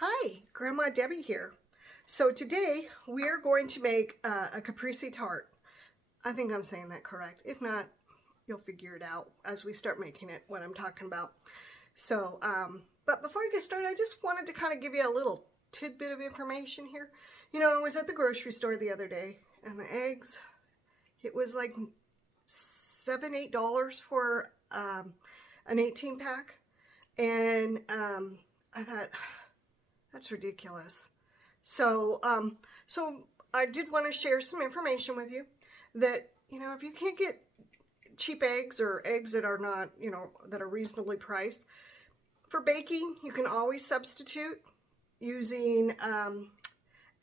Hi, Grandma Debbie here. So today we are going to make a Caprese Tart. I think I'm saying that correct. If not, you'll figure it out as we start making it, what I'm talking about. So, but before I get started, I just wanted to kind of give you a little tidbit of information here. You know, I was at the grocery store the other day and the eggs, it was like $7, $8 for an 18 pack. And I thought, that's ridiculous. So, so I did want to share some information with you that, you know, if you can't get cheap eggs or eggs that are not, you know, that are reasonably priced, for baking, you can always substitute using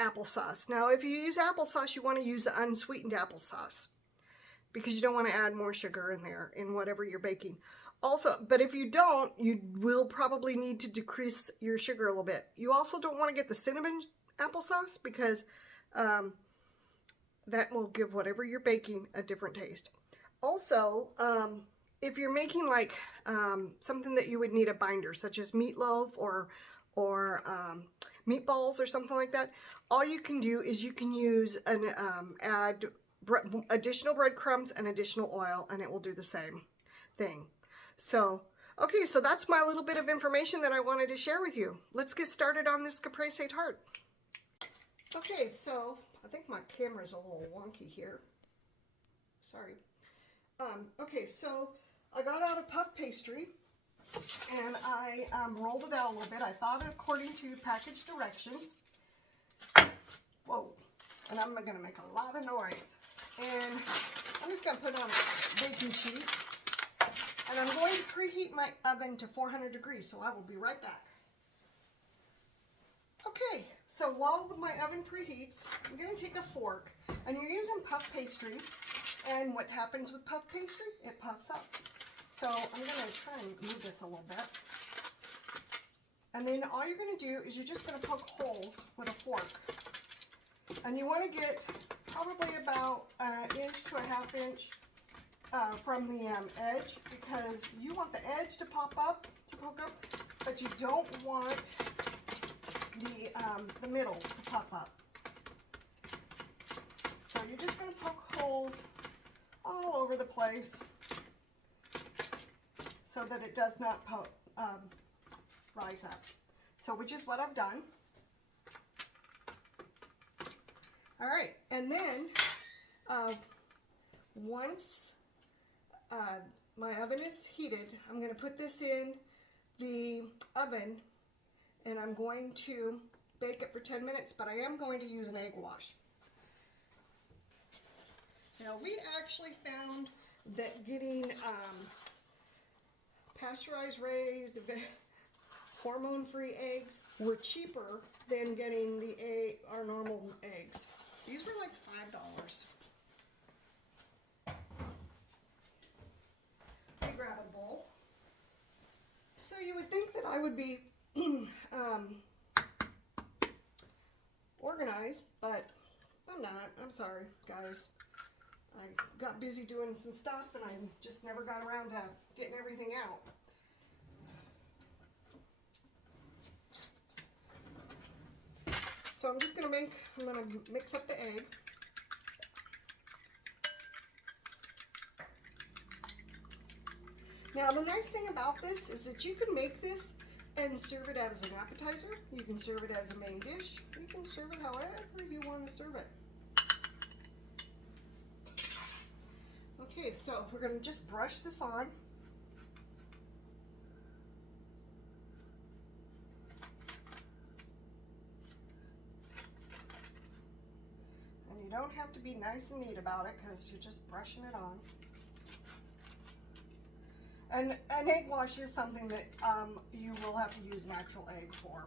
applesauce. Now, if you use applesauce, you want to use the unsweetened applesauce because you don't want to add more sugar in there in whatever you're baking. Also, but if you don't, you will probably need to decrease your sugar a little bit. You also don't want to get the cinnamon applesauce because that will give whatever you're baking a different taste. Also, if you're making like something that you would need a binder, such as meatloaf or meatballs or something like that, all you can do is you can use an add additional breadcrumbs and additional oil, and it will do the same thing. So, okay, so that's my little bit of information that I wanted to share with you. Let's get started on this Caprese Tart. Okay, so I think my camera's a little wonky here. Sorry. Okay, so I got out a puff pastry and I rolled it out a little bit. I thought according to package directions. Whoa, and I'm going to make a lot of noise. And I'm just going to put on a baking sheet. And I'm going to preheat my oven to 400 degrees, so I will be right back. Okay, so while my oven preheats, I'm going to take a fork, and you're using puff pastry, and what happens with puff pastry? It puffs up. So I'm going to try and move this a little bit. And then all you're going to do is you're just going to poke holes with a fork. And you want to get probably about an inch to a half inch from the edge, because you want the edge to poke up, but you don't want the middle to puff up. So you're just going to poke holes all over the place so that it does not rise up. So, which is what I've done. All right, and then once my oven is heated, I'm going to put this in the oven and I'm going to bake it for 10 minutes, but I am going to use an egg wash. Now, we actually found that getting pasteurized raised, hormone-free eggs were cheaper than getting our normal eggs. These were like $5. Grab a bowl. So you would think that I would be organized, but I'm not. I'm sorry, guys. I got busy doing some stuff and I just never got around to getting everything out. So I'm going to mix up the egg. Now, the nice thing about this is that you can make this and serve it as an appetizer. You can serve it as a main dish. You can serve it however you want to serve it. Okay, so we're going to just brush this on. And you don't have to be nice and neat about it because you're just brushing it on. And an egg wash is something that you will have to use natural egg for.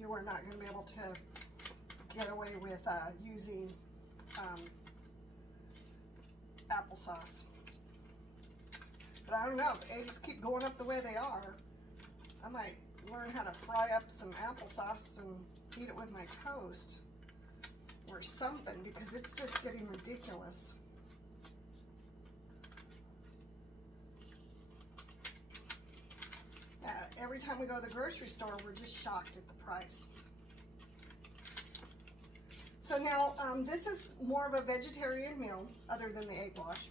You are not going to be able to get away with using applesauce. But I don't know, if eggs keep going up the way they are, I might learn how to fry up some applesauce and eat it with my toast or something, because it's just getting ridiculous. every time we go to the grocery store, we're just shocked at the price. So now, this is more of a vegetarian meal, other than the egg wash.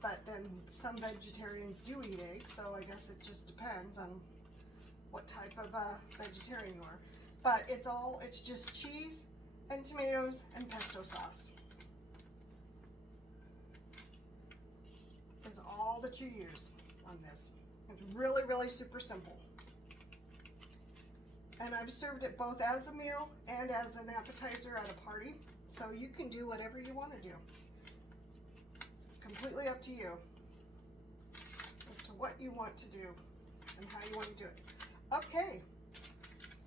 But then some vegetarians do eat eggs, so I guess it just depends on what type of vegetarian you are. But it's just cheese and tomatoes and pesto sauce. Is all that you use on this. It's really, really super simple. And I've served it both as a meal and as an appetizer at a party. So you can do whatever you want to do. It's completely up to you as to what you want to do and how you want to do it. Okay,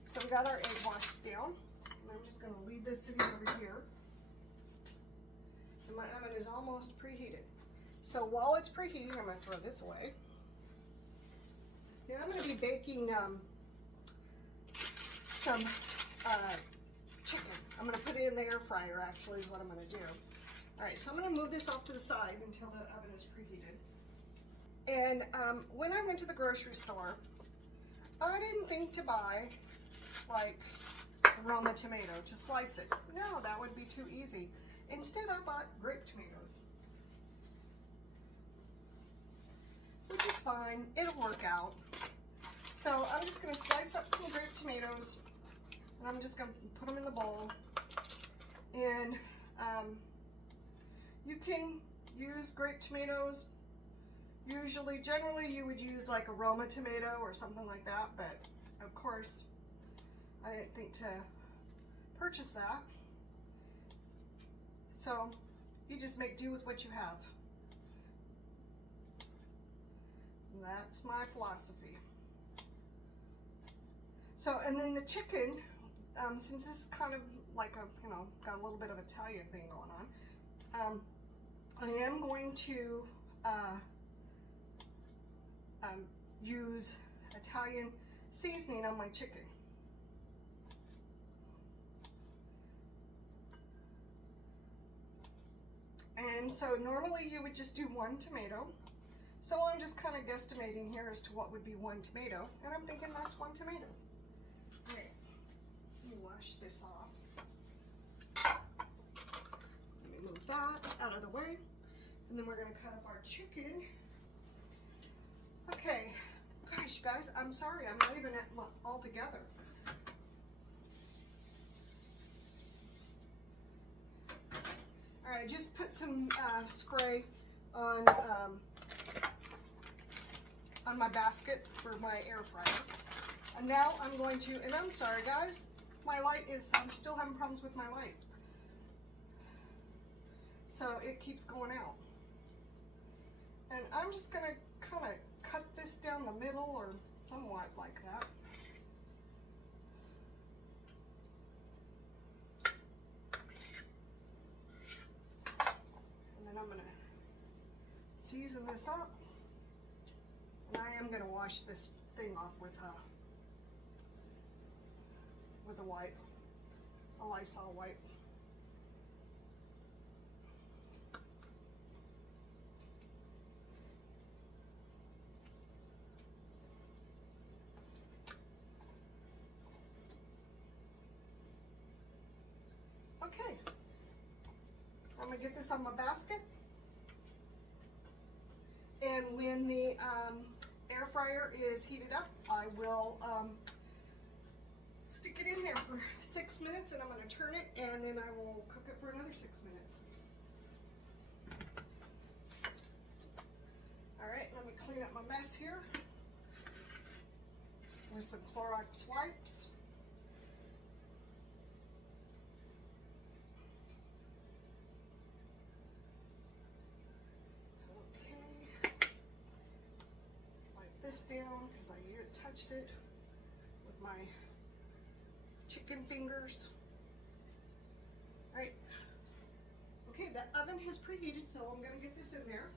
so we got our egg washed down. And I'm just going to leave this sitting over here. And my oven is almost preheated. So while it's preheating, I'm going to throw this away. Now I'm going to be baking some chicken. I'm going to put it in the air fryer, actually, is what I'm going to do. All right, so I'm going to move this off to the side until the oven is preheated. And when I went to the grocery store, I didn't think to buy, like, Roma tomato to slice it. No, that would be too easy. Instead, I bought grape tomatoes, which is fine. It'll work out. So I'm just going to slice up some grape tomatoes, and I'm just going to put them in the bowl. And you can use grape tomatoes. Generally you would use like a Roma tomato or something like that, but of course I didn't think to purchase that. So you just make do with what you have. And that's my philosophy. So, and then the chicken, since this is kind of like a, got a little bit of Italian thing going on, I am going to use Italian seasoning on my chicken. And so normally you would just do one tomato. So I'm just kind of guesstimating here as to what would be one tomato. And I'm thinking that's one tomato. All right, let me wash this off. Let me move that out of the way. And then we're going to cut up our chicken. Okay, gosh, guys, I'm sorry, I'm not even all together. All right, just put some spray on my basket for my air fryer. And now I'm going to, and I'm sorry, guys, my light is, I'm still having problems with my light. So it keeps going out. And I'm just going to kind of cut this down the middle or somewhat like that. And then I'm going to season this up. And I am going to wash this thing off with a wipe, a Lysol wipe. Okay, I'm going to get this on my basket, and when the air fryer is heated up, I will stick it in there for 6 minutes, and I'm going to turn it, and then I will cook it for another 6 minutes. All right, let me clean up my mess here with some Clorox wipes. Down because I touched it with my chicken fingers. All right. Okay, the oven has preheated, so I'm going to get this in there.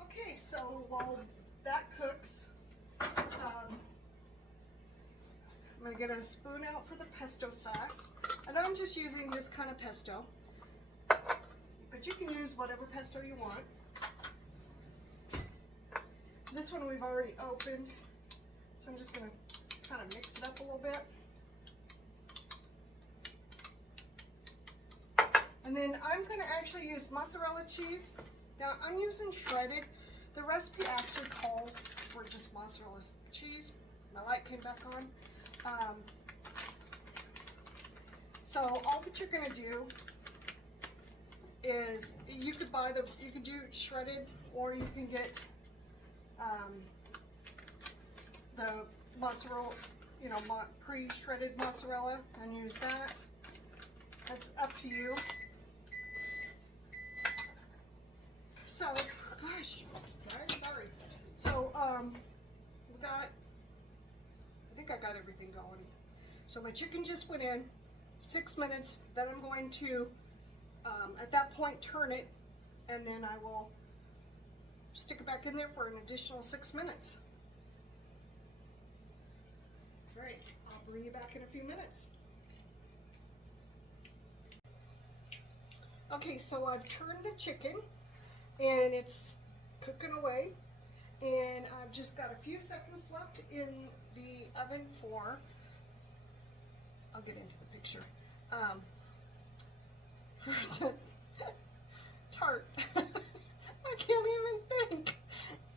Okay, so while that cooks, I'm going to get a spoon out for the pesto sauce, and I'm just using this kind of pesto. But but you can use whatever pesto you want. This one we've already opened, so I'm just going to kind of mix it up a little bit. And then I'm going to actually use mozzarella cheese. Now I'm using shredded. The recipe actually calls for just mozzarella cheese. My light came back on. So all that you're going to do is you could do shredded, or you can get the mozzarella, you know, pre-shredded mozzarella and use that. That's up to you. So, gosh, guys, sorry. So, we got, I think I got everything going. So my chicken just went in, 6 minutes. Then I'm going to, at that point, turn it, and then I will stick it back in there for an additional 6 minutes. All right, I'll bring you back in a few minutes. Okay, so I've turned the chicken, and it's cooking away, and I've just got a few seconds left in the oven for, I'll get into the picture, for the tart. I can't even think.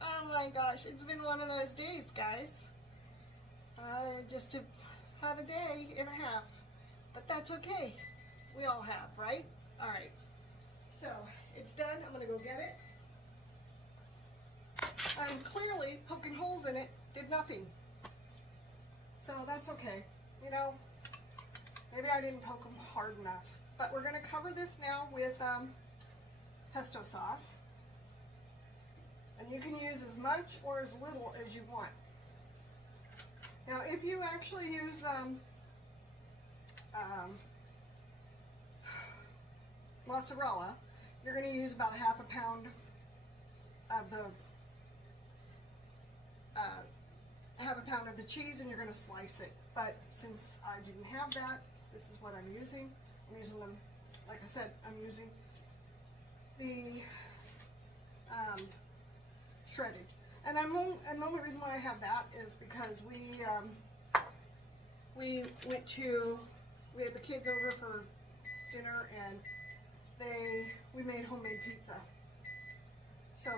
Oh my gosh, it's been one of those days, guys. Just to have a day and a half, but that's okay. We all have, right? All right. So it's done. I'm going to go get it. And clearly poking holes in it did nothing. So that's okay. You know, maybe I didn't poke them hard enough. But we're going to cover this now with pesto sauce. And you can use as much or as little as you want. Now, if you actually use mozzarella, you're going to use about a half a pound of the cheese, and you're going to slice it. But since I didn't have that, this is what I'm using. I'm using them, like I said, I'm using the shredded. And the only reason why I have that is because we had the kids over for dinner, and we made homemade pizza. So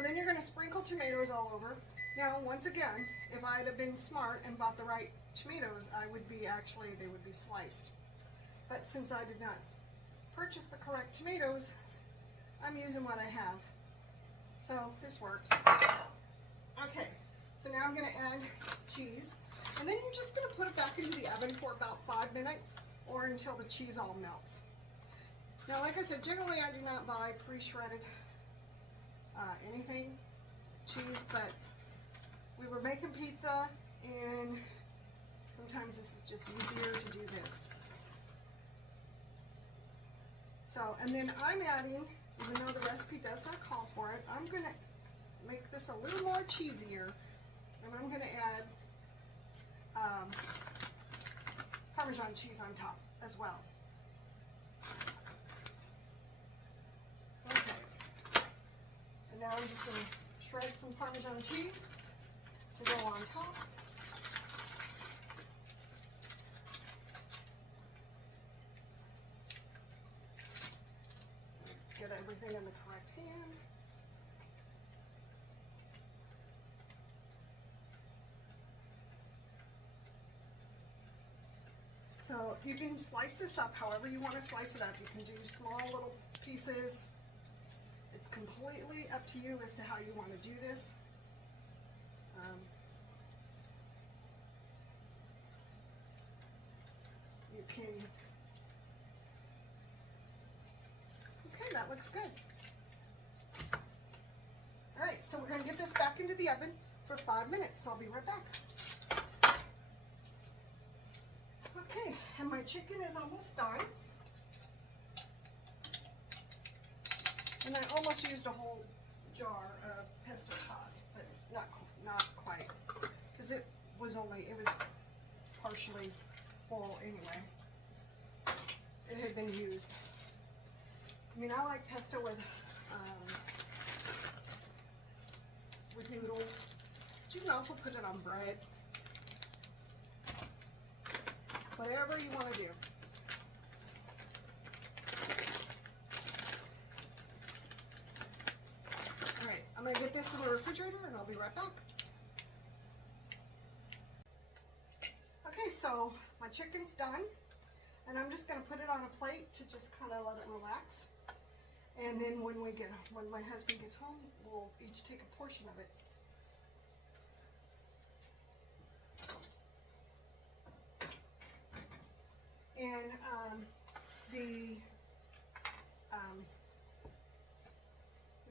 then you're going to sprinkle tomatoes all over. Now, once again, if I'd have been smart and bought the right tomatoes, they would be sliced. But since I did not purchase the correct tomatoes, I'm using what I have. So this works. Okay, so now I'm going to add cheese. And then you're just going to put it back into the oven for about 5 minutes, or until the cheese all melts. Now, like I said, generally I do not buy pre-shredded anything, cheese, but we were making pizza, and sometimes this is just easier to do this. So, and then I'm adding, even though the recipe does not call for it, I'm going to make this a little more cheesier, and I'm going to add Parmesan cheese on top as well. Okay, and now I'm just going to shred some Parmesan cheese to go on top. Get everything in the correct hand. So you can slice this up however you want to slice it up. You can do small little pieces. It's completely up to you as to how you want to do this. You can, okay, that looks good. All right, so we're going to get this back into the oven for 5 minutes, so I'll be right back. Okay, and my chicken is almost done. And I almost used a whole jar of pesto sauce, but not quite, because it was partially full anyway. It had been used. I mean, I like pesto with noodles. But you can also put it on bread. Whatever you want to do. Alright, I'm going to get this in the refrigerator and I'll be right back. Okay, so my chicken's done. And I'm just going to put it on a plate to just kind of let it relax. And then when my husband gets home, we'll each take a portion of it. And we've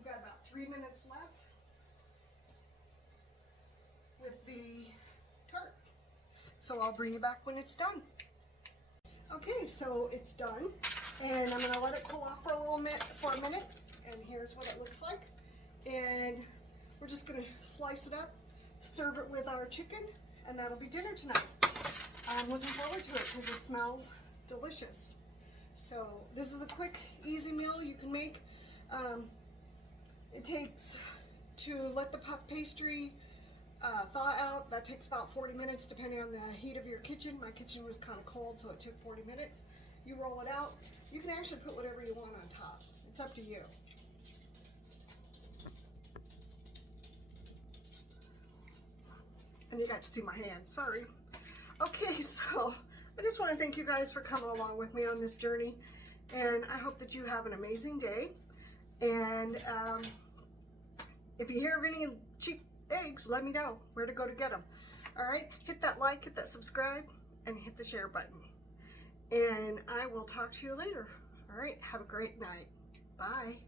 got about 3 minutes left with the tart. So I'll bring you back when it's done. Okay, so it's done, and I'm gonna let it cool off for a minute, and here's what it looks like. And we're just gonna slice it up, serve it with our chicken, and that'll be dinner tonight. I'm looking forward to it because it smells delicious. So this is a quick, easy meal you can make. It takes to let the puff pastry thaw out. That takes about 40 minutes depending on the heat of your kitchen. My kitchen was kind of cold, so it took 40 minutes. You roll it out. You can actually put whatever you want on top. It's up to you. And you got to see my hands, sorry. Okay, so I just want to thank you guys for coming along with me on this journey. And I hope that you have an amazing day. And if you hear of any cheap eggs, let me know where to go to get them. All right, hit that like, hit that subscribe, and hit the share button. And I will talk to you later. All right, have a great night. Bye.